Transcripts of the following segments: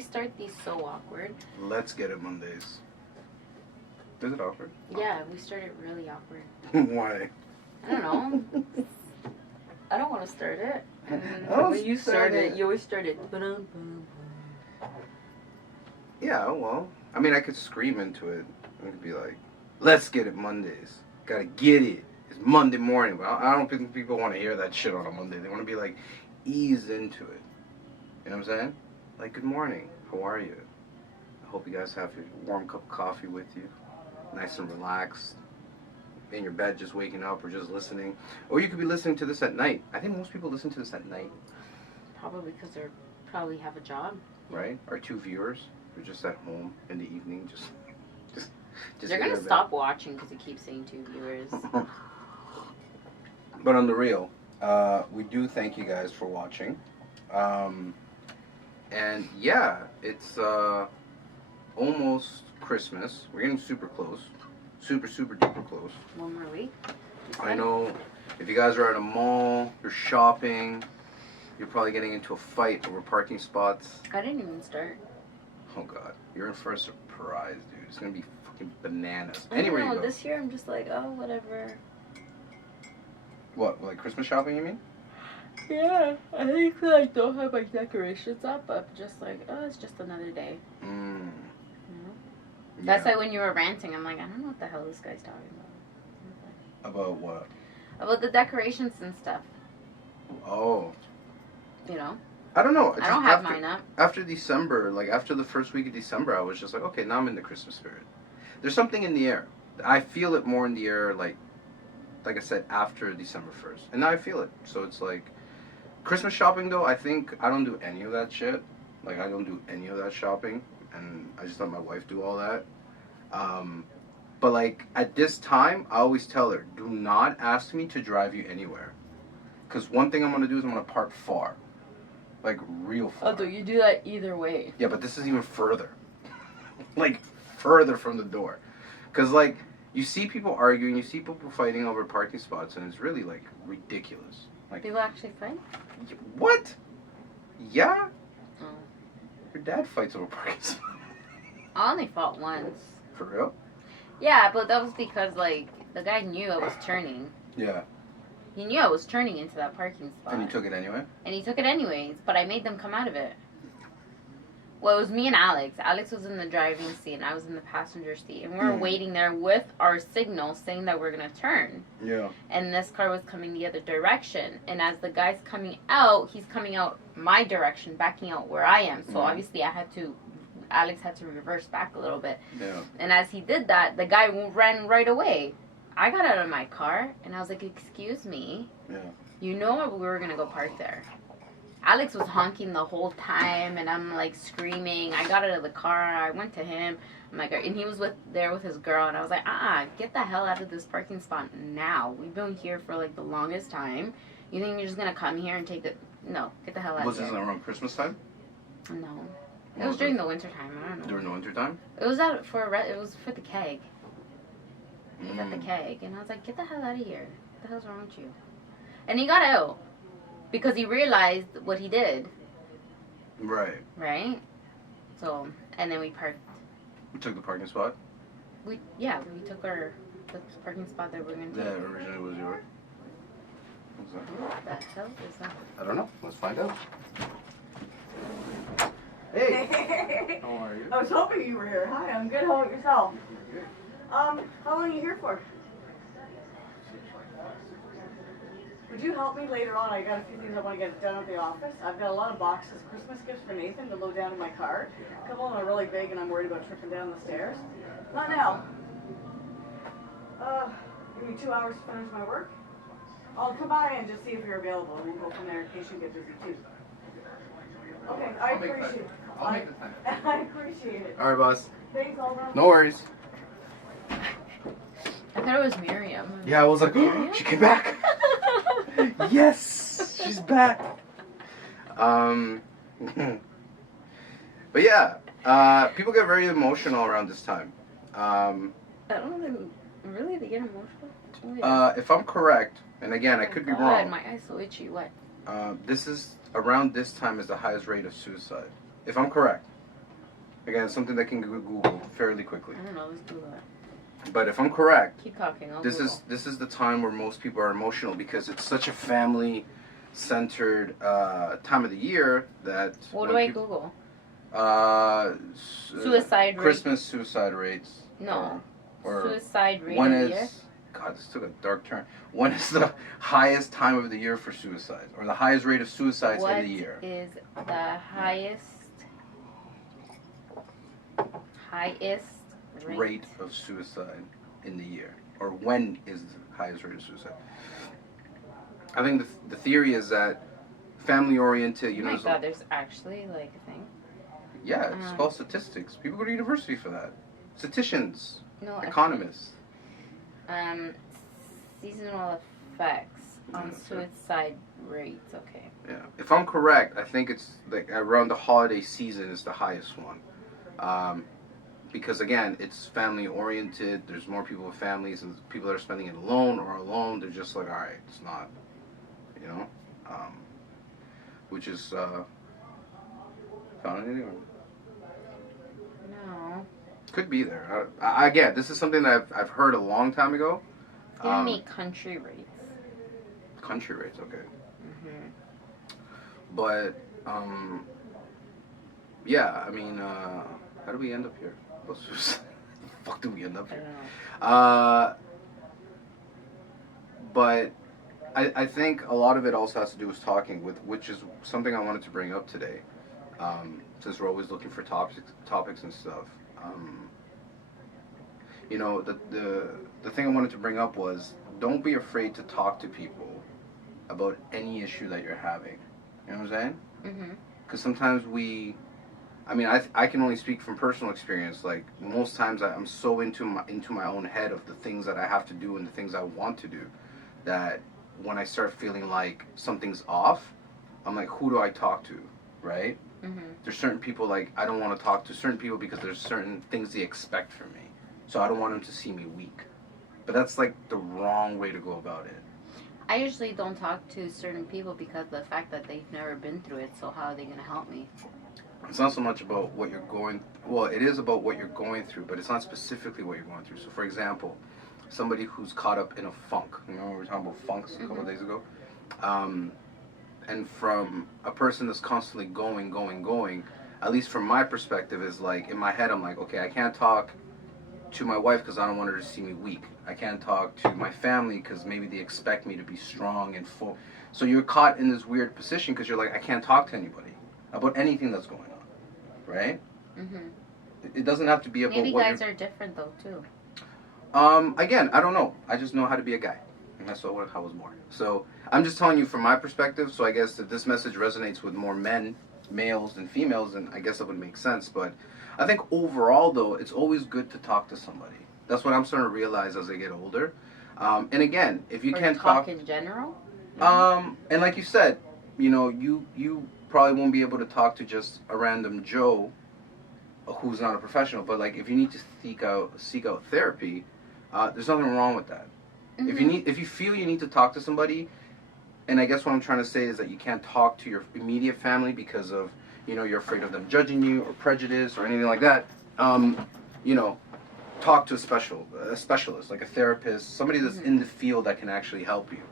we start these so awkward. Let's get it Mondays. Is it awkward? Yeah, we started really awkward. Why? I don't know. I don't want to start it. And I'll when you start start it, you always start it. Yeah, well, I mean, I could scream into it. I could be like, let's get it Mondays. Gotta get it. It's Monday morning. But I don't think people want to hear that shit on a Monday. They want to be like, ease into it. You know what I'm saying? Like, good morning. How are you? I hope you guys have your warm cup of coffee with you. Nice and relaxed. In your bed, just waking up or just listening. Or you could be listening to this at night. I think most people listen to this at night. Probably because they probably have a job. Right? Our 2 viewers who are just at home in the evening, just they're going to stop watching because you keep saying 2 viewers. But on the real, we do thank you guys for watching. And yeah, it's almost Christmas. We're getting super close. Super, super duper close. 1 more week. I know if you guys are at a mall, you're shopping, you're probably getting into a fight over parking spots. I didn't even start. Oh God, you're in for a surprise, dude. It's gonna be fucking bananas. I Anywhere don't know, you go. this year I'm just like, oh, whatever. What, like Christmas shopping, you mean? Yeah, I think I don't have my decorations up, but I'm just like, oh, it's just another day. Mm. Yeah. That's why when you were ranting, I'm like, I don't know what the hell this guy's talking about. About what? About the decorations and stuff. Oh. You know? I don't know. I don't have mine up. After December, like after the first week of December, I was just like, okay, now I'm in the Christmas spirit. There's something in the air. I feel it more in the air, like I said, after December 1st. And now I feel it. So it's like, Christmas shopping though, I think I don't do any of that shit. Like I don't do any of that shopping. And I just let my wife do all that. But like at this time, I always tell her, do not ask me to drive you anywhere. Because one thing I'm going to do is I'm going to park far. Like real far. Although you do that either way. Yeah, but this is even further. Like further from the door. Because like you see people arguing, you see people fighting over parking spots, and it's really like ridiculous. Like people actually fight? What? Yeah? Oh. Your dad fights over parking spots. I only fought once. For real? Yeah, but that was because, like, the guy knew I was turning. Yeah. He knew I was turning into that parking spot. And you took it anyway? And he took it anyways, but I made them come out of it. Well, it was me and Alex. Alex was in the driving seat, and I was in the passenger seat. And we were waiting there with our signal saying that we're going to turn. Yeah. And this car was coming the other direction. And as the guy's coming out, he's coming out my direction, backing out where I am. So obviously Alex had to reverse back a little bit. Yeah. And as he did that, the guy ran right away. I got out of my car, and I was like, excuse me. Yeah. You know we were going to go park there. Alex was honking the whole time, and I'm like screaming. I got out of the car. I went to him. I'm like, and he was there with his girl, and I was like, get the hell out of this parking spot now. We've been here for like the longest time. You think you're just gonna come here and take the? No, get the hell out of here. Was this around Christmas time? No, it was during the winter time. I don't know. During the winter time? It was it was for the keg. It was at the keg, and I was like, get the hell out of here. What the hell's wrong with you? And he got out. Because he realized what he did. Right. Right? So, and then we parked. We took the parking spot? We took the parking spot that we were going to take. That originally was yours. What the hell is that? I don't know. Let's find out. Hey! How are you? I was hoping you were here. Hi, I'm good. How about yourself? Good. How long are you here for? Would you help me later on? I got a few things I want to get done at the office. I've got a lot of boxes, Christmas gifts for Nathan to load down in my car. A couple of them are really big, and I'm worried about tripping down the stairs. Not now. Give me 2 hours to finish my work. I'll come by and just see if you're available, and we'll go from there in case you get busy too. Okay, I appreciate it. I'll make the time. I appreciate it. All right, boss. Thanks, Aldo. No worries. I thought it was Miriam. Yeah, I was like, oh, she came back. Yes, she's back. But yeah, people get very emotional around this time. I don't know. Really, they get emotional? Oh, yeah. If I'm correct, and again, I could be wrong. My eyes so itchy. What? This is around this time is the highest rate of suicide. If I'm correct. Again, it's something that can Google fairly quickly. I don't know. Let's do that. But if I'm correct, Keep talking. this is the time where most people are emotional because it's such a family-centered time of the year that. What do I Google? Suicide rate. Christmas suicide rates. No. Or suicide rate when of the is year? God, this took a dark turn. When is the highest time of the year for suicide, or the highest rate of suicides in the year? What is the highest rate of suicide in the year, or when is the highest rate of suicide? I think the theory is that family-oriented. Oh my God, there's actually like a thing. Yeah, it's called statistics. People go to university for that. Statisticians, no, economists. Seasonal effects on suicide rates. Okay. Yeah, if I'm correct, I think it's like around the holiday season is the highest one. Because again, it's family oriented. There's more people with families, and people that are spending it alone or alone. They're just like, all right, it's not, you know, which is found anything? No. Could be there. I get this is something that I've heard a long time ago. Give me country rates. Country rates, okay. Mhm. But yeah, I mean, how do we end up here? How the fuck do we end up I here? don't know. But I think a lot of it also has to do with talking, which is something I wanted to bring up today. Since we're always looking for topics and stuff. You know, the thing I wanted to bring up was don't be afraid to talk to people about any issue that you're having. You know what I'm saying? Mhm. Because sometimes I can only speak from personal experience. Like most times, I'm so into my own head of the things that I have to do and the things I want to do, that when I start feeling like something's off, I'm like, who do I talk to, right? Mhm. There's certain people like I don't want to talk to certain people because there's certain things they expect from me, so I don't want them to see me weak. But that's like the wrong way to go about it. I usually don't talk to certain people because of the fact that they've never been through it. So how are they gonna help me? It's not so much about what you're going. Well, it is about what you're going through, but it's not specifically what you're going through. So, for example, somebody who's caught up in a funk. You know, we were talking about funks a couple of days ago. And from a person that's constantly going, at least from my perspective, is like, in my head, I'm like, okay, I can't talk to my wife because I don't want her to see me weak. I can't talk to my family because maybe they expect me to be strong and full. So you're caught in this weird position because you're like, I can't talk to anybody about anything that's going on, right? Mhm. It doesn't have to be about Maybe what guys are different though too. Again, I don't know. I just know how to be a guy. And that's what I was born. So I'm just telling you from my perspective. So I guess if this message resonates with more males than females, then I guess that would make sense. But I think overall, though, it's always good to talk to somebody. That's what I'm starting to realize as I get older. And again, if you can't talk in general. and like you said, you know, you probably won't be able to talk to just a random Joe who's not a professional. But like, if you need to seek out therapy, there's nothing wrong with that. Mhm. If you feel you need to talk to somebody, and I guess what I'm trying to say is that you can't talk to your immediate family because of, you know, you're afraid of them judging you or prejudice or anything like that. You know, talk to a specialist, like a therapist, somebody that's in the field that can actually help you.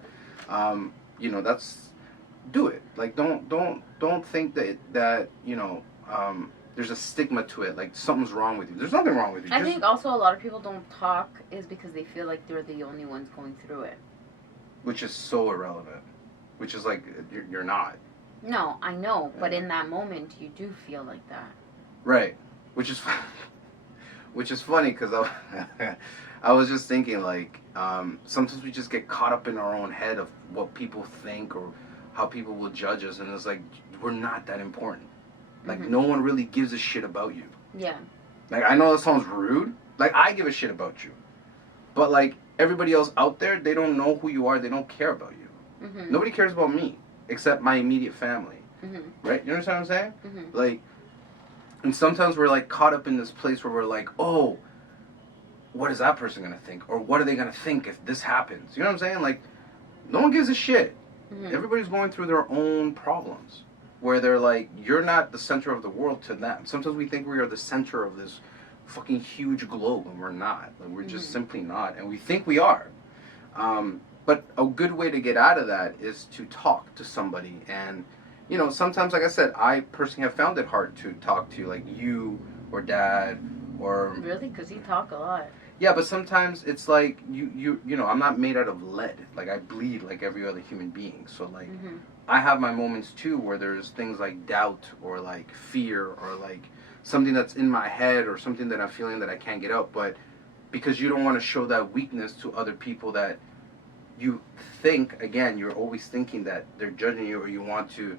You know, do it. Like don't think that you know, there's a stigma to it, like something's wrong with you. There's nothing wrong with you. I think also a lot of people don't talk is because they feel like they're the only ones going through it. Which is so irrelevant. Which is like, you're not. No, I know, but in that moment you do feel like that. Right. Which is funny because I was just thinking like, sometimes we just get caught up in our own head of what people think or how people will judge us, and it's like, we're not that important. Like, no one really gives a shit about you. Yeah. Like, I know that sounds rude. Like, I give a shit about you. But, like, everybody else out there, they don't know who you are. They don't care about you. Mm-hmm. Nobody cares about me except my immediate family. Mm-hmm. Right? You understand what I'm saying? Mm-hmm. Like, and sometimes we're, like, caught up in this place where we're like, oh, what is that person going to think? Or what are they going to think if this happens? You know what I'm saying? Like, no one gives a shit. Mm-hmm. Everybody's going through their own problems. where they're like, you're not the center of the world to them. Sometimes we think we are the center of this fucking huge globe, and we're not. Like, we're just simply not, and we think we are. But a good way to get out of that is to talk to somebody. And, you know, sometimes, like I said, I personally have found it hard to talk to, like, you or Dad or... Really? Because you talk a lot. Yeah, but sometimes it's like, you know, I'm not made out of lead. Like, I bleed like every other human being. So, like, I have my moments, too, where there's things like doubt or, like, fear or, like, something that's in my head or something that I'm feeling that I can't get out. But because you don't want to show that weakness to other people that you think, again, you're always thinking that they're judging you or you want to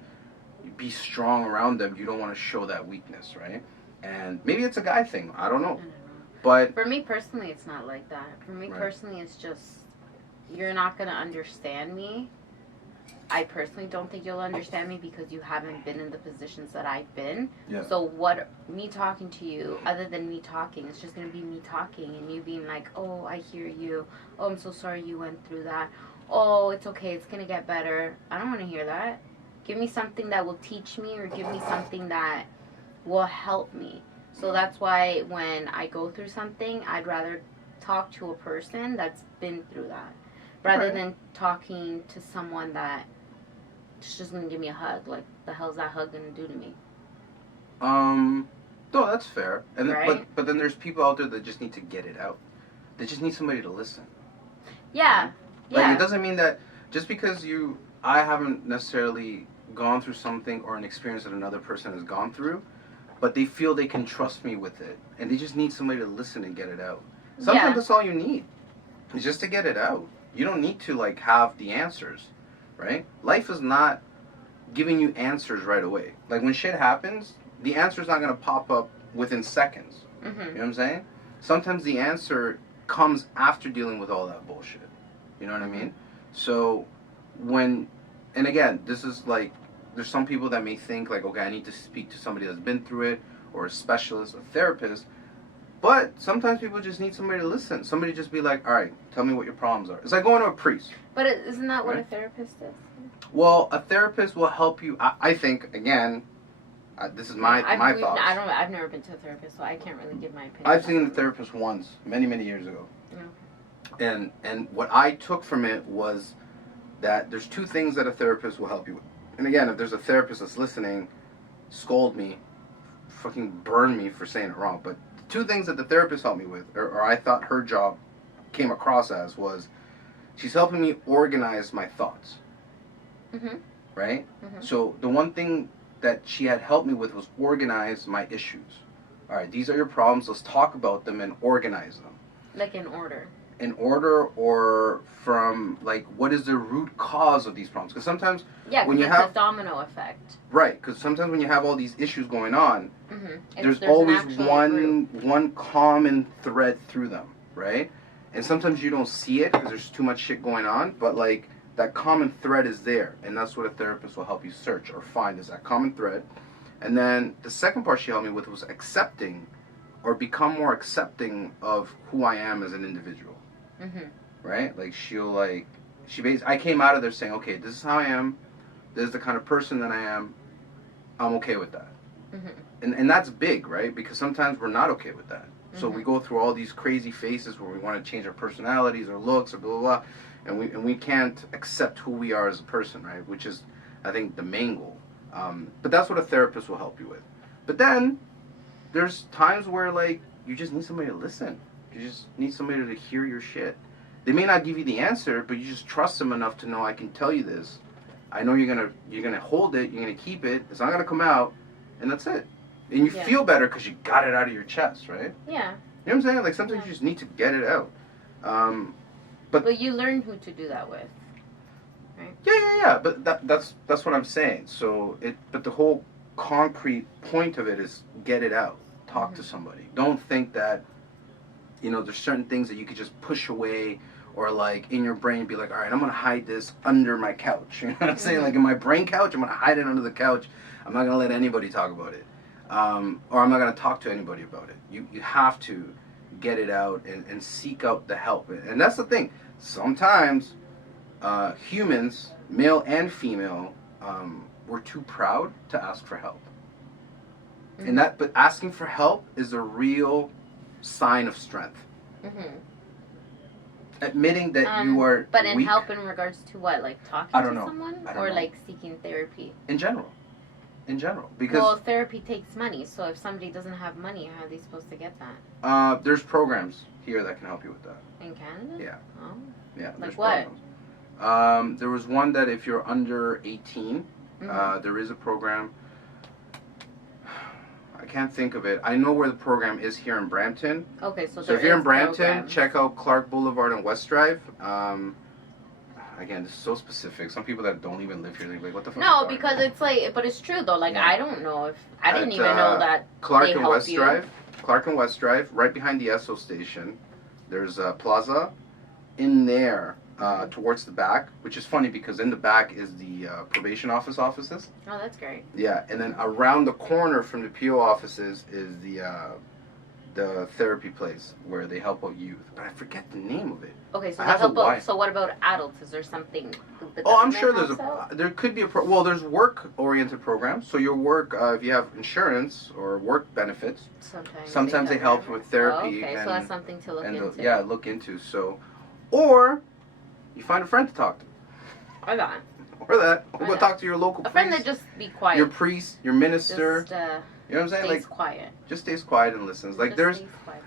be strong around them, you don't want to show that weakness, right? And maybe it's a guy thing. I don't know. But for me personally, it's not like that. For me personally, it's just, you're not going to understand me. I personally don't think you'll understand me because you haven't been in the positions that I've been. Yeah. So what, me talking to you, other than me talking, it's just going to be me talking and you being like, oh, I hear you. Oh, I'm so sorry you went through that. Oh, it's okay. It's going to get better. I don't want to hear that. Give me something that will teach me or give me something that will help me. So that's why when I go through something, I'd rather talk to a person that's been through that rather than talking to someone that is just going to give me a hug. Like, the hell's that hug going to do to me? no, that's fair. And right? but then there's people out there that just need to get it out. They just need somebody to listen. Yeah. Like, it doesn't mean that just because I haven't necessarily gone through something or an experience that another person has gone through, but they feel they can trust me with it. And they just need somebody to listen and get it out. Sometimes that's all you need. It's just to get it out. You don't need to, like, have the answers, right? Life is not giving you answers right away. Like, when shit happens, the answer's not going to pop up within seconds. You know what I'm saying? Sometimes the answer comes after dealing with all that bullshit. You know what I mean? So, and again, this is like, there's some people that may think like, okay, I need to speak to somebody that's been through it, or a specialist, a therapist. But sometimes people just need somebody to listen. Somebody just be like, all right, tell me what your problems are. It's like going to a priest. But isn't that what a therapist is? Well, a therapist will help you. I think, again, this is my thoughts. I've never been to a therapist, so I can't really give my opinion. I've seen a therapist once, many, many years ago. Yeah. And what I took from it was that there's two things that a therapist will help you with. And again, if there's a therapist that's listening, scold me, fucking burn me for saying it wrong. But the two things that the therapist helped me with, or I thought her job came across as, was she's helping me organize my thoughts. Right? So the one thing that she had helped me with was organize my issues. All right, these are your problems. Let's talk about them and organize them. Like in order. In order, or from, like, what is the root cause of these problems? Because sometimes when you have a domino effect. Right, because sometimes when you have all these issues going on, there's always one common thread through them, right? And sometimes you don't see it because there's too much shit going on, but like that common thread is there, and that's what a therapist will help you search or find, is that common thread. And then the second part she helped me with was accepting, or become more accepting of who I am as an individual. Right? Like, I came out of there saying, okay, this is how I am, this is the kind of person that I am, I'm okay with that. And that's big, right? Because sometimes we're not okay with that. So we go through all these crazy phases where we want to change our personalities or looks or blah, blah, blah, and we can't accept who we are as a person, right? Which is, I think, the main goal. But that's what a therapist will help you with. But then, there's times where, like, you just need somebody to listen. You just need somebody to hear your shit. They may not give you the answer, but you just trust them enough to know, I can tell you this. I know you're gonna hold it, you're gonna keep it, it's not gonna come out, and that's it. And you feel better because you got it out of your chest, right? Yeah. You know what I'm saying? Like, sometimes you just need to get it out. But you learn who to do that with, right? Yeah. But that's what I'm saying. So but the whole concrete point of it is get it out. Talk to somebody. Don't think that, you know, there's certain things that you could just push away, or like in your brain be like, all right, I'm going to hide this under my couch. You know what I'm saying? Like, in my brain couch, I'm going to hide it under the couch. I'm not going to let anybody talk about it. Or I'm not going to talk to anybody about it. You have to get it out and seek out the help. And that's the thing. Sometimes humans, male and female, we're too proud to ask for help. Mm-hmm. But asking for help is a real sign of strength. Mm-hmm. Admitting that you are But in weak, help in regards to what? Like talking I don't to know. someone? I don't Or know. like seeking therapy? in general. Because Well, therapy takes money, so if somebody doesn't have money, how are they supposed to get that? there's programs here that can help you with that. In Canada? Yeah. Oh. Yeah, there's what? programs. There was one that if you're under 18, Mm-hmm. there is a program. I can't think of it. I know where the program is here in Brampton. Okay, so So if you're in Brampton, programs. check out Clark Boulevard and West Drive. Again, this is so specific. Some people that don't even live here, they're like, what the fuck? No, because it's like, but it's true though. Like, Yeah. I don't know if, I didn't At, even know that Clark they and help West you. Drive. Clark and West Drive, right behind the Esso station. There's a plaza in there towards the back, which is funny because in the back is the probation offices. Oh, that's great. Yeah, and then around the corner from the PO offices is the therapy place where they help out youth. But I forget the name of it. Okay, so I they have a help wife. out. So what about adults? Is there something? The Oh, I'm government sure there's helps out? there could be well, there's work-oriented programs. So your work, if you have insurance or work benefits, sometimes they help cover. with therapy. Oh, okay, and, so that's something to look into. yeah, look into. So, or you find a friend to talk to, Or that. or that, or Or go that. talk to your local A friend priest, that just be quiet. your priest, your minister. Just You know what I'm saying? stays Like, quiet. just stays quiet and listens. Like, Just stays quiet.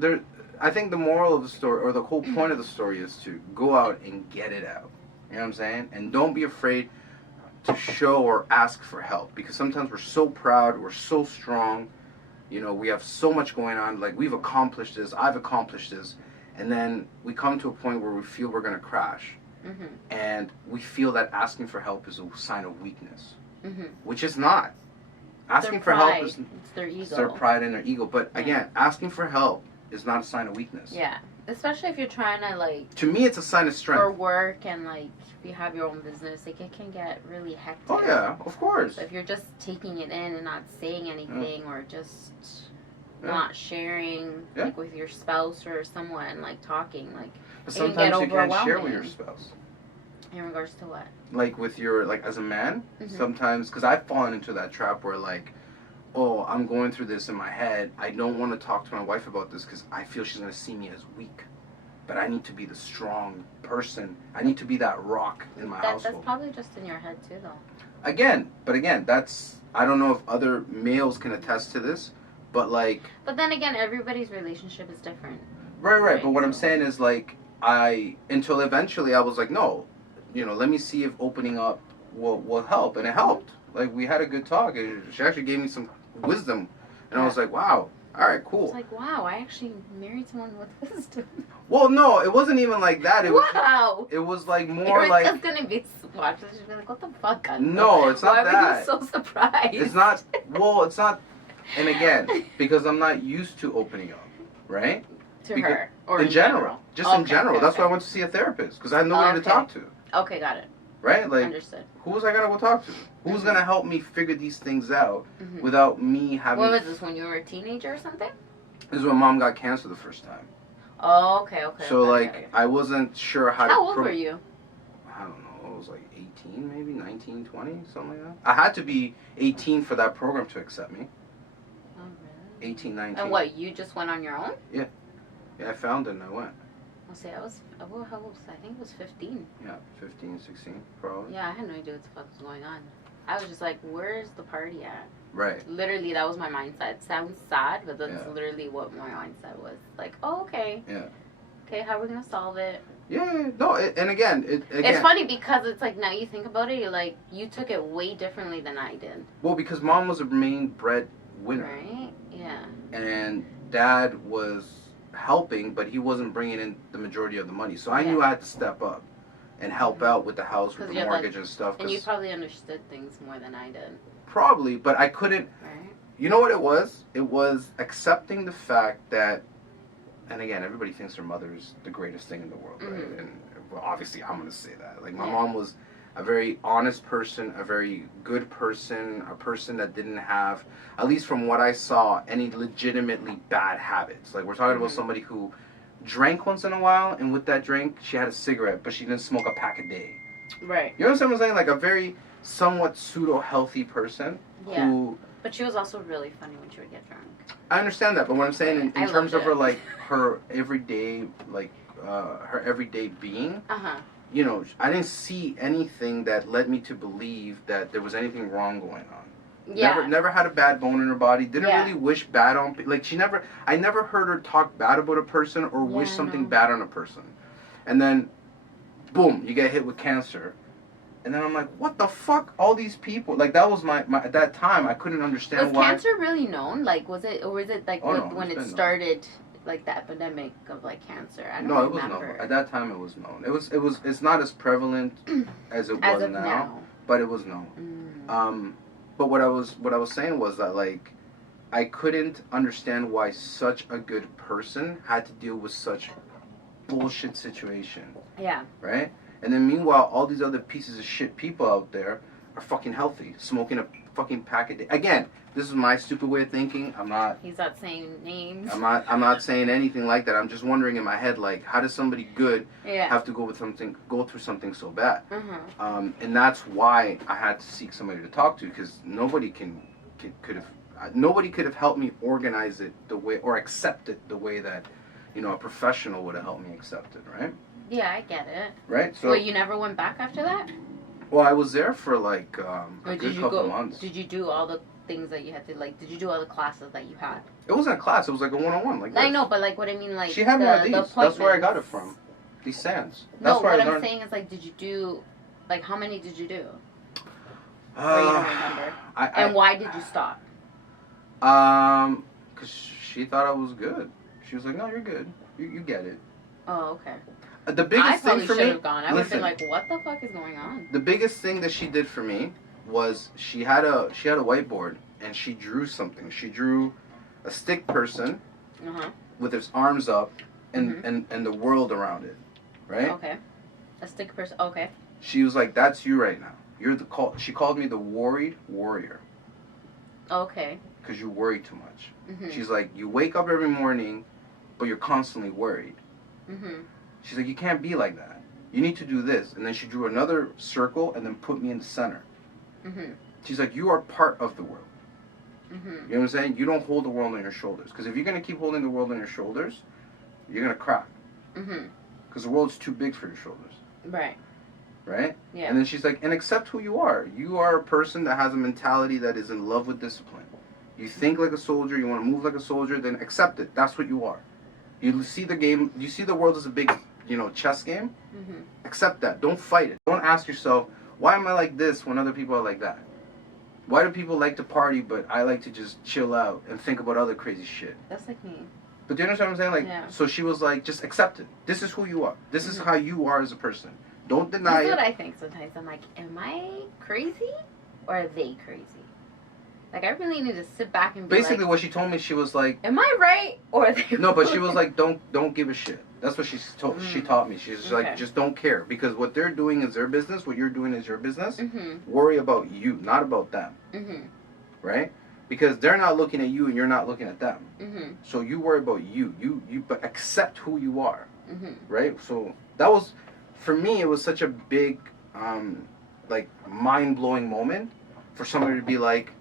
there. I think the moral of the story, or the whole point of the story, is to go out and get it out. You know what I'm saying? And don't be afraid to show or ask for help, because sometimes we're so proud, we're so strong. You know, we have so much going on. Like, we've accomplished this, I've accomplished this, and then we come to a point where we feel we're gonna crash, Mm-hmm. and we feel that asking for help is a sign of weakness, Mm-hmm. which is not. Asking Their for pride. help is It's their ego. it's their pride and their ego. But Yeah. again, asking for help is not a sign of weakness. Yeah, especially if you're trying to like To me, it's a sign of for strength. work and like if you have your own business, like it can get really hectic. Oh yeah, of course. So if you're just taking it in and not saying anything or just Yeah. not sharing Yeah. like with your spouse or someone like talking like But it can sometimes get you can't share with overwhelming. your spouse. in regards to what? Like with your as a man, Mhm. sometimes because I've fallen into that trap where like, oh, I'm going through this in my head. I don't want to talk to my wife about this because I feel she's gonna see me as weak. But I need to be the strong person. I need to be that rock in my That's household. probably just in your head too though. Again, that's I don't know if other males can attest to this, but like. But then again, everybody's relationship is different. Right. But what I'm so- saying is like until eventually I was like, no, let me see if opening up will help, and it helped. Like we had a good talk, and she actually gave me some wisdom, and I was like, wow, all right, cool. It's like, wow, I actually married someone with wisdom. Well, no, it wasn't even like that. It was. Wow. It was like more Erica's like. gonna be watching. She's gonna be like, what the fuck? Aldo? No, it's not Why were that. you so surprised? It's not. Well, it's not. And again, because I'm not used to opening up, right? to because- her or in general, just in Okay, general. okay, That's why I okay. went to see a therapist, because I had nobody to Okay. talk to, Okay, got it. right? Like. Understood. Who was I gonna go talk to? Who's Mhm. gonna help me figure these things out Mhm. without me having? When was this? When you were a teenager or something? This is when Mom got cancer the first time. Oh, okay. So okay, like okay. I wasn't sure how to. How old were you? I don't know. It was like 18, maybe 19, 20, something like that. I had to be 18 for that program to accept me. Oh, really? 18, 19. And what? You just went on your own? Yeah, I found it and I went. I'll say how old was I? think it was 15. Yeah, 15, 16, probably. Yeah, I had no idea what the fuck was going on. I was just like, where's the party at? Right. Literally, that was my mindset. Sounds sad, but that's Yeah. literally what my mindset was. Like, oh, okay. Yeah. Okay, how are we gonna solve it? Yeah. No. And again. It's funny because it's like now you think about it, you're like you took it way differently than I did, Well, because Mom was a main breadwinner. right? Yeah. And Dad was helping, but he wasn't bringing in the majority of the money. So I Yeah. knew I had to step up and help out with the house, with 'Cause the you're mortgage and stuff. And you 'Cause probably understood things more than I did, probably, but I couldn't. right? You know what it was? It was accepting the fact that, and again, everybody thinks their mother is the greatest thing in the world, right? Mhm. And well, obviously, I'm gonna say that. Like my Yeah. mom was a very honest person, a very good person, a person that didn't have, at least from what I saw, any legitimately bad habits. Like we're talking about Mhm. somebody who drank once in a while, and with that drink, she had a cigarette, but she didn't smoke a pack a day. Right. You know what I'm saying? Like a very, somewhat pseudo-healthy person Yeah. who... But she was also really funny when she would get drunk. I understand that, but what I'm saying in I terms of loved her, it. like, her everyday, like, her everyday being, Uh-huh. you know, I didn't see anything that led me to believe that there was anything wrong going on. Yeah. Never had a bad bone in her body. Didn't Yeah. really wish bad on, like, I never heard her talk bad about a person or wish Yeah, I something know. bad on a person. And then, boom, you get hit with cancer. And then I'm like, what the fuck? All these people, like, that was my at that time, I couldn't understand Was why. cancer really known? Like, was it like Oh, no, when it's it been known. started, like the epidemic of like cancer? I don't No, it was known. remember. At that time, it was known. It's not as prevalent as it As was of now, now. but it was known. But what I was saying was that, like, I couldn't understand why such a good person had to deal with such bullshit situation, Yeah. right? And then meanwhile, all these other pieces of shit people out there are fucking healthy, smoking a fucking pack a day. Again, this is my stupid way of thinking. He's not saying names. I'm not saying anything like that. I'm just wondering in my head, like, how does somebody good Yeah. have to go through something so bad? Uh-huh. And that's why I had to seek somebody to talk to, because nobody could have helped me organize it the way, or accept it the way that, you know, a professional would have helped me accept it, right? Yeah, I get it. Right. So, Wait, you never went back after that? well, I was there for like Or a did good you couple go? months. Did you do all the things that you had to like? Did you do all the classes that you had? It wasn't a class. It was like a one-on-one. Like I this. know, but like what I mean, like She had one of these. That's where I got it appointments. from. These sands. No, That's where what I I'm learned. saying is like, did you do, like, how many did you do? Or you don't remember? And why did you stop? Because she thought I was good. She was like, "No, you're good. You get it." Oh, okay. The I biggest thing probably for should me. have gone. I would have been Listen. like, what the fuck is going on? The biggest thing that she did for me was she had a whiteboard and she drew something. She drew a stick person Uh-huh. with its arms up and the world around it, right? Okay. A stick person. Okay. She was like, "That's you right now. You're the call." She called me the worried warrior Okay. because you worry too much. Mhm. She's like, "You wake up every morning, but you're constantly worried." Mhm. She's like, "You can't be like that. You need to do this." And then she drew another circle and then put me in the center. Mhm. She's like, "You are part of the world." Mhm. You know what I'm saying? You don't hold the world on your shoulders. Because if you're going to keep holding the world on your shoulders, you're going to crack. Mhm. Because the world's too big for your shoulders. Right. Right? Yeah. And then she's like, and accept who you are. You are a person that has a mentality that is in love with discipline. You think like a soldier, you want to move like a soldier, then accept it. That's what you are. You see the game, you see the world as a big, you know, chess game. Mhm. Accept that. Don't fight it. Don't ask yourself, why am I like this when other people are like that? Why do people like to party, but I like to just chill out and think about other crazy shit? That's like me. But do you understand what I'm saying? Like, Yeah. so she was like, just accept it. This is who you are. This is Mhm. how you are as a person. Don't deny That's it. what I think sometimes. I'm like, am I crazy or are they crazy? Like, I really need to sit back and be Basically, like, what she told me, she was like, am I right or are they no, but she was like, don't give a shit. That's what she taught me. She's Okay. like, just don't care, because what they're doing is their business. What you're doing is your business. Mhm. Worry about you, not about them, Mhm. right? Because they're not looking at you and you're not looking at them. Mhm. So you worry about you. But accept who you are, Mhm. right? So that was, for me, it was such a big, like, mind-blowing moment for somebody to be like,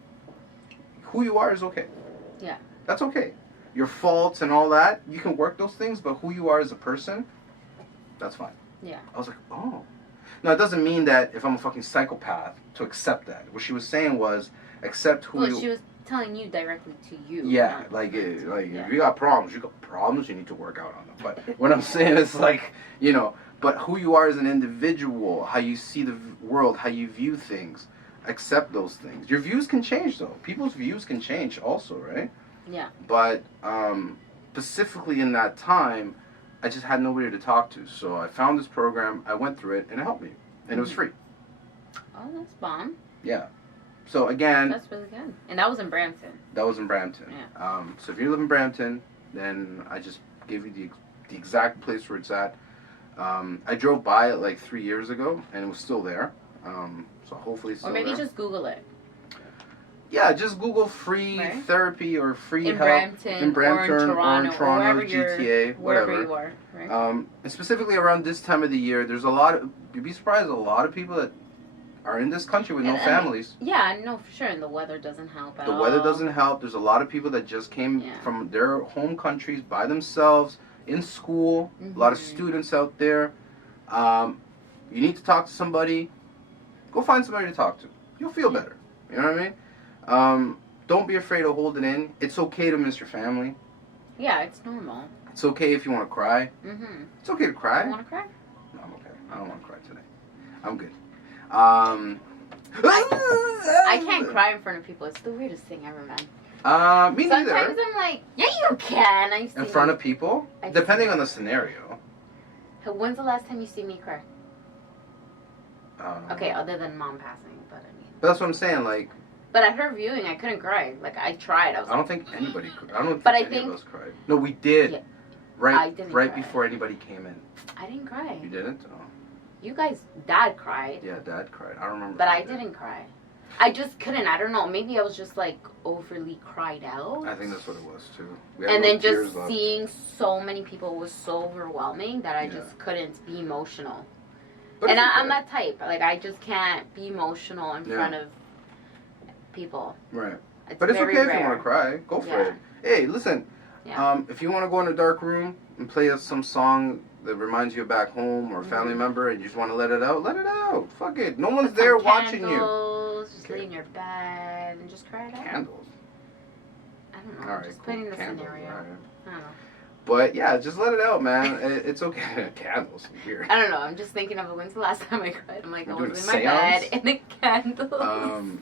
who you are is okay. Yeah. That's okay. Your faults and all that, you can work those things, but who you are as a person, that's fine. Yeah. I was like, oh. Now, it doesn't mean that if I'm a fucking psychopath to accept that. What she was saying was, accept who Well, you... she was telling you directly to you. Yeah, not like, to- yeah. if you got problems, you need to work out on them. But what I'm saying is, like, you know, but who you are as an individual, how you see the world, how you view things, accept those things. Your views can change, though. People's views can change also, right? Yeah. But specifically in that time, I just had nobody to talk to. So I found this program, I went through it, and it helped me. And it was free. Oh, that's bomb. Yeah. So again, That's really good. And that was in Brampton. that was in Brampton. Yeah. So if you live in Brampton, then I just gave you the exact place where it's at. I drove by it like 3 years ago, and it was still there. So hopefully it's still Or maybe there. just Google it. Yeah, just Google free Right. therapy or free In help Brampton, in Brampton or in Toronto, or wherever GTA, wherever whatever. you are. Right? And specifically around this time of the year, there's a lot of, you'd be surprised, a lot of people that are in this country with no And- families. Yeah, no, for sure. And the weather doesn't help at The all. weather doesn't help. There's a lot of people that just came from their home countries by themselves in school. A lot of students out there. You need to talk to somebody. Go find somebody to talk to. You'll feel better. You know what I mean? Don't be afraid to hold it in. It's okay to miss your family. Yeah, it's normal. It's okay if you want to cry. Mm-hmm. It's okay to cry. You want to cry? No, I'm okay. I don't want to cry today. I'm good. I can't cry in front of people. It's the weirdest thing ever, man. Me Sometimes neither. I'm like, yeah, you can. I've seen In front of people? I've Depending seen on the scenario. When's the last time you see me cry? Um, Okay, other than mom passing, but I mean. But that's what I'm saying. Like, But at her viewing, I couldn't cry. Like, I tried. I was I don't think anybody. I don't think But I any think- of us cried. No, we did. Yeah. I Right. didn't Right cry. before anybody came in. I didn't cry. You didn't? Oh. You guys, Dad cried. Yeah, Dad cried. I don't remember. But if I didn't cry. I just couldn't. I don't know. Maybe I was just like overly cried out. I think that's what it was too. We had And no then tears just left. seeing so many people was so overwhelming that I Yeah. just couldn't be emotional. But And it's I'm okay. that type. Like, I just can't be emotional in Yeah. front of people. Right. It's But it's very okay if rare. you want to cry. Go for Yeah. it. Hey, listen. Yeah. If you want to go in a dark room and play us some song that reminds you of back home or a family member, and you just want to let it out, let it out. Fuck it. No one's Put there some watching you. candles, just Okay. lay in your bed and just cry it out. Candles. I don't know. All right. just Cool. putting the Candles. scenario. All right. I don't know. But yeah, just let it out, man. It's okay. Candles. Weird. I don't know. I'm just thinking of when's the last time I cried. I'm like, We're I doing was a in my bed seance? in a candle.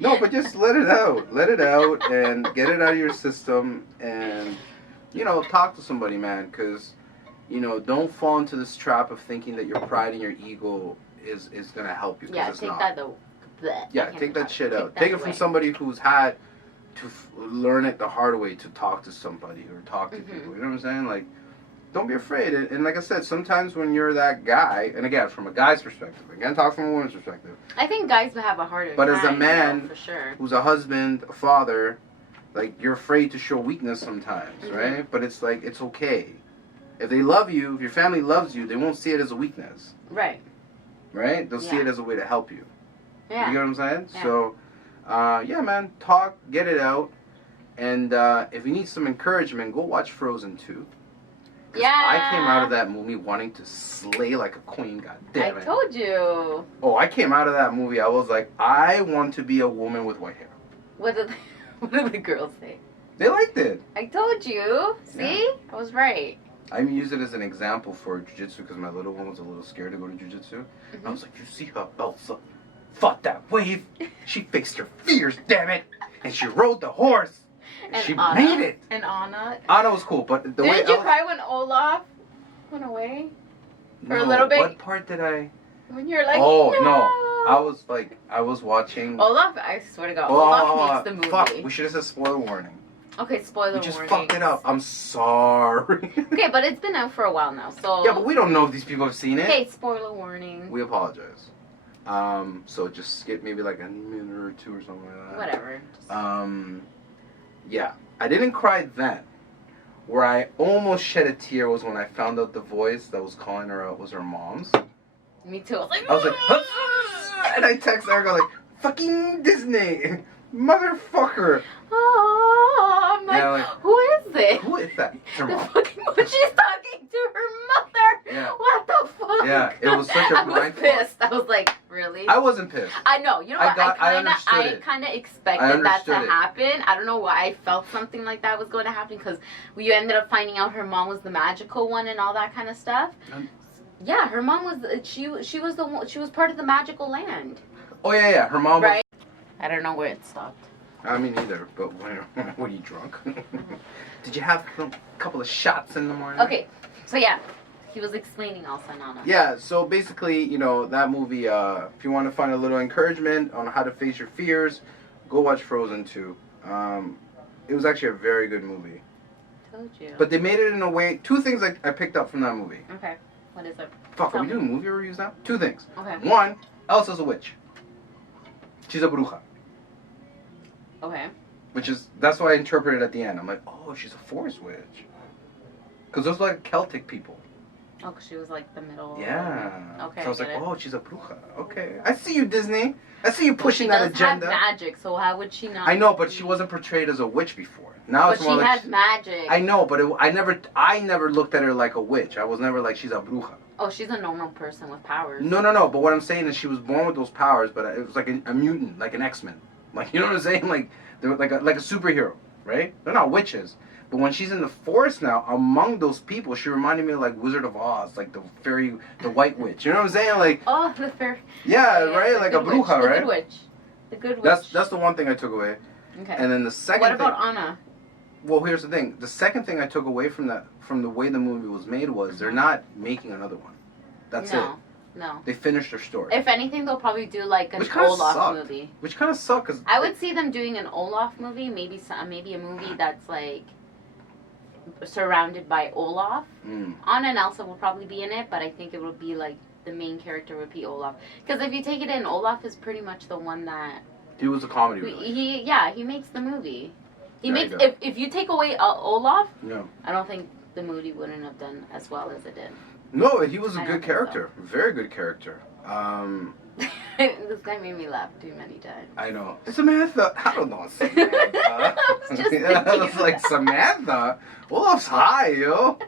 No, but just let it out. Let it out and get it out of your system and, talk to somebody, man. Because, don't fall into this trap of thinking that your pride and your ego is going to help you. 'Cause Yeah, it's take not. that though. Yeah, take that shit out. that Take it from away. somebody who's had to learn it the hard way to talk to somebody or talk to people. You know what I'm saying? Like, don't be afraid. And like I said, sometimes when you're that guy, and again, from a guy's perspective, again, talk from a woman's perspective, I think guys would have a harder But time. as a man for sure. who's a husband, a father, like, you're afraid to show weakness sometimes, right? But it's like, it's okay. If they love you, if your family loves you, they won't see it as a weakness, Right. right? They'll see Yeah. it as a way to help you. Yeah. You get what I'm saying? Yeah. So, yeah, man, talk, get it out. And if you need some encouragement, go watch Frozen 2. 'Cause Yeah. I came out of that movie wanting to slay like a queen, god damn it. I told you. Oh, I came out of that movie, I was like, I want to be a woman with white hair. What did what did the girls say? They liked it. I told you. See? I was right. I use it as an example for jiu-jitsu because my little one was a little scared to go to jiu-jitsu. I was like, you see how Elsa fought that wave? She faced her fears, damn it! And she rode the horse! And she Anna, made it! And Anna. Anna was cool, but the way Didn't you Elsa... cry when Olaf went away? for a No, little bit? What part did I... When you're like, Oh, no. I was watching... Olaf, I swear to God, Oh, Olaf makes the movie. Fuck, we should have said spoiler warning. Okay, spoiler We just warning. fucked it up. I'm sorry. Okay, but it's been out for a while now, so. Yeah, but we don't know if these people have seen it. Okay, spoiler warning. We apologize. So just skip maybe like a minute or two or something like that. Whatever. Yeah. I didn't cry then. Where I almost shed a tear was when I found out the voice that was calling her out was her mom's. Me too. I I was like, and I text Erica like, fucking Disney, motherfucker. Oh, I'm like, Yeah, like, who is this? Who is that? It's her The mom. fucking, but she's talking to her mother. Yeah. What the fuck? Yeah, it was such a I was mind fuck. pissed. I was like, really? I wasn't pissed. I know. You know I what? got- I understood I it. kind of I expected that to understood it. happen. I don't know why I felt something like that was going to happen because we ended up finding out her mom was the magical one and all that kind of stuff. Yeah, her mom was. She was the one. She was part of the magical land. Oh yeah, her mom. Right. I don't know where it stopped. I mean, neither. But were you drunk? Did you have a couple of shots in the morning? Okay, so yeah, he was explaining also, Nana. Yeah, so basically, that movie, if you want to find a little encouragement on how to face your fears, go watch Frozen 2. It was actually a very good movie. Told you. But they made it in a way, two things I picked up from that movie. Okay, what is it? Fuck, Tell are we me. doing movie reviews now? Two things. Okay. One, Elsa's a witch. She's a bruja. Okay. That's what I interpreted at the end. I'm like, oh, she's a forest witch. Because those are like Celtic people. Oh, 'cause she was like the middle. Yeah. Okay. So I was like, get it. oh, she's a bruja. Okay. I see you, Disney. I see you Well, pushing she that does agenda. have magic, so how would she not? I know, but she wasn't portrayed as a witch before. Now But it's she more like has magic. I know, but I never looked at her like a witch. I was never like she's a bruja. Oh, she's a normal person with powers. No. But what I'm saying is she was born with those powers, but it was like a mutant, like an X-Men. Like, you know what I'm saying? Like they're like a superhero, right? They're not witches. But when she's in the forest now, among those people, she reminded me of like Wizard of Oz, like the fairy, the White Witch. You know what I'm saying? Like, Oh, the fairy. yeah, right, like a good witch, bruja, the right? Good witch. The good witch. That's the one thing I took away. Okay. And then the second. What about thing, Anna? Well, here's the thing. The second thing I took away from the way the movie was made, was they're not making another one. That's it. No. They finished their story. If anything, they'll probably do like an Which kinda Olaf sucked. movie. Which kind of sucked, cause I would see them doing an Olaf movie, maybe a movie that's like surrounded by Olaf. Anna and Elsa will probably be in it, but I think it would be like the main character would be Olaf. Because if you take it in, Olaf is pretty much the one that he was a comedy. Really. he makes the movie. He There makes you go. if you take away Olaf, No. I don't think the movie wouldn't have done as well as it did. No, he was a I don't good think character. Very good character. This guy made me laugh too many times. I know. Samantha. I don't know. Samantha. Just Yeah, I was like, Samantha? Olaf's high, yo.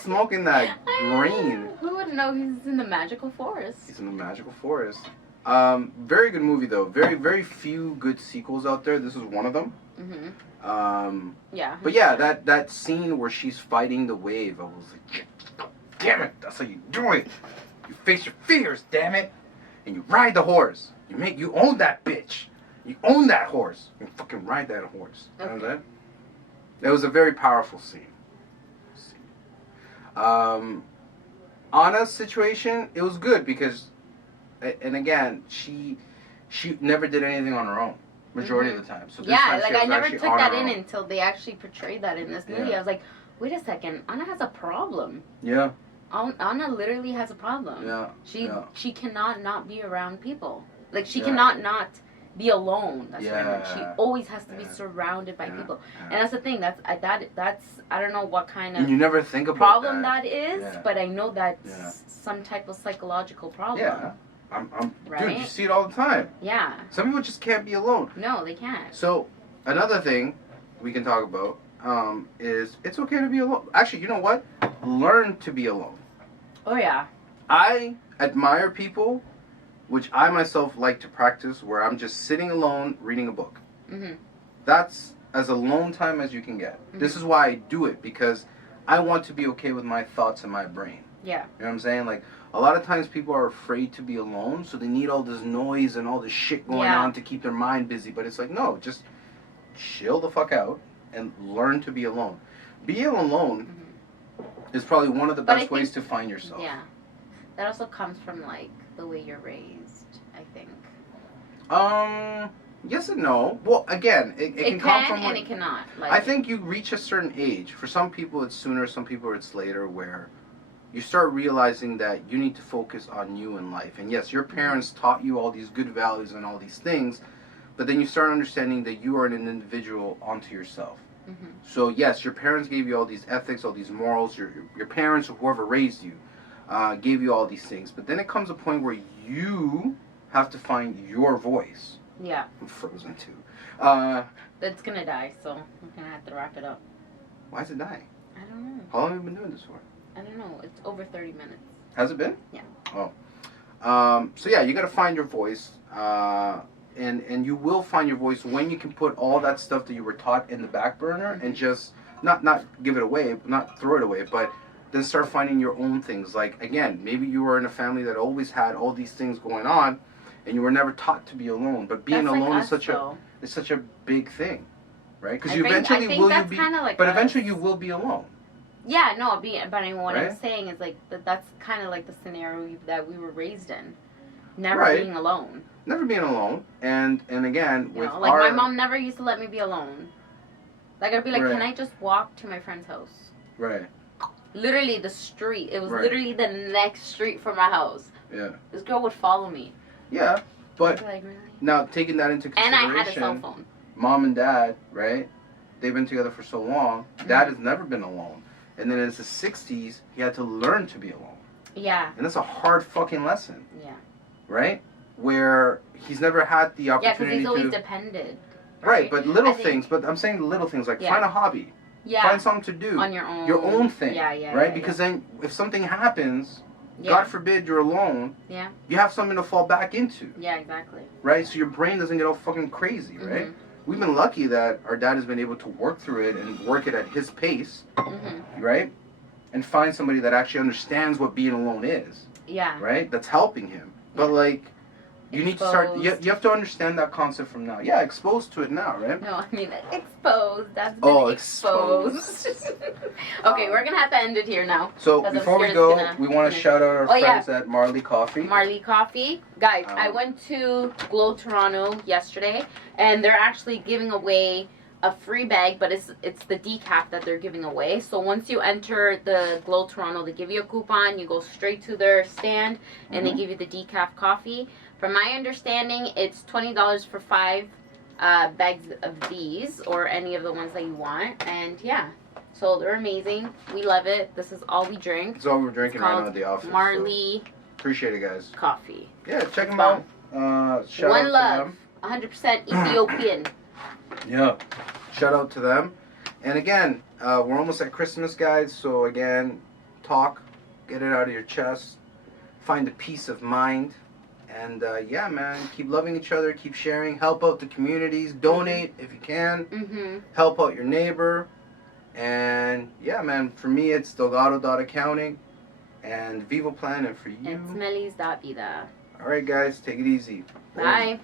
Smoking that green. Who would know he's in the magical forest? He's in the magical forest. Very good movie, though. Very, very few good sequels out there. This is one of them. Yeah. But yeah, that scene where she's fighting the wave, I was like, damn it, that's how you do it. You face your fears, damn it. And you ride the horse. You own that bitch. You own that horse. You fucking ride that horse. You know that? That was a very powerful scene. Anna's situation, it was good because, and again, she never did anything on her own. Majority of the time. So this time like she was I never actually took on that her in own. until they actually portrayed that in this movie. Yeah. I was like, wait a second, Anna has a problem. Yeah. Anna literally has a problem. Yeah. She cannot not be around people. Like she Yeah. cannot not be alone. That's what I meant. She Yeah. always has to be Yeah. surrounded by Yeah. people. Yeah. And that's the thing. That's I don't know what kind And of you never think about problem that. that is, Yeah. but I know that's Yeah. some type of psychological problem. Yeah. Right? Dude, you see it all the time. Yeah. Some people just can't be alone. No, they can't. So, another thing we can talk about is it's okay to be alone. Actually, you know what? Learn to be alone. Oh yeah. I admire people, which I myself like to practice, where I'm just sitting alone reading a book. That's as alone time as you can get. This is why I do it, because I want to be okay with my thoughts and my brain. Yeah. You know what I'm saying? Like, a lot of times people are afraid to be alone, so they need all this noise and all this shit going on to keep their mind busy. But it's like, no, just chill the fuck out and learn to be alone. Being alone is probably one of the best ways to find yourself. Yeah. That also comes from, like, the way you're raised, I think. Yes and no. Well, again, it can come from and it cannot. Like, I think you reach a certain age. For some people, it's sooner. Some people, it's later. Where you start realizing that you need to focus on you in life. And yes, your parents taught you all these good values and all these things, but then you start understanding that you are an individual onto yourself. So yes, your parents gave you all these ethics, all these morals. Your parents or whoever raised you gave you all these things. But then it comes a point where you have to find your voice. Yeah. I'm frozen too. That's gonna die, so I'm gonna have to wrap it up. Why is it dying? I don't know. How long have you been doing this for? I don't know. It's over 30 minutes. Has it been? Yeah. Oh. So yeah, you got to find your voice, and you will find your voice when you can put all that stuff that you were taught in the back burner and just not give it away, not throw it away, but then start finding your own things. Like, again, maybe you were in a family that always had all these things going on, and you were never taught to be alone. But being That's alone like is such a big thing, right? Because you eventually eventually you will be alone. Yeah, no, but what Right? I'm saying is like that's kind of like the scenario that we were raised in, never Right. being alone. Never being alone, and again You with know, like my mom never used to let me be alone. Like I'd be like, Right. can I just walk to my friend's house? right, Literally the street. It was Right. literally the next street from my house. yeah, This girl would follow me. yeah, but. I'd be like, really? Now, taking that into And consideration, I had a cell phone. mom and dad, right? They've been together for so long. Dad has never been alone. And then in his 60s, he had to learn to be alone. Yeah. And that's a hard fucking lesson. Yeah. Right? Where he's never had the Yeah, because opportunity he's always to... depended. Right, but little I think- things. But I'm saying little things, like Yeah. find a hobby. Yeah. Find something to do. On your own. Your own thing. Yeah, yeah. Right? Yeah, Because then if something happens, yeah. God forbid you're alone, Yeah. you have something to fall back into. Yeah, exactly. Right? So your brain doesn't get all fucking crazy, right? Mhm. We've been lucky that our dad has been able to work through it and work it at his pace, Mhm. right? And find somebody that actually understands what being alone is, Yeah. right? That's helping him. But like, you need to start. You Exposed. have to understand that concept from now. Yeah, exposed to it now, right? No, I mean exposed. That's been Oh, exposed. Okay, we're gonna have to end it here now. So 'Cause I'm before we scared go, it's gonna we want to finish. shout out our Oh, yeah. friends at Marley Coffee. Marley Coffee. Guys, I Um, went to Glow Toronto yesterday, and they're actually giving away a free bag, but it's the decaf that they're giving away. So once you enter the Glow Toronto, they give you a coupon. You go straight to their stand, and they Mhm. give you the decaf coffee. From my understanding, it's $20 for 5 bags of these, or any of the ones that you want. And yeah, so they're amazing. We love it. This is all we drink. That's all we're drinking right now at the office. so Marley appreciate it, guys. Coffee. Yeah, check them out. Shout One out love. to them. 100% Ethiopian. Yeah. Shout out to them. And again, we're almost at Christmas, guys. So again, talk, get it out of your chest, find a peace of mind. And yeah, man, keep loving each other, keep sharing, help out the communities, donate if you can, Mm-hmm. help out your neighbor. And yeah, man, for me it's Delgado.accounting and Vivo Plan, and for you. And Smelly's.vida. All right, guys, take it easy. Bye.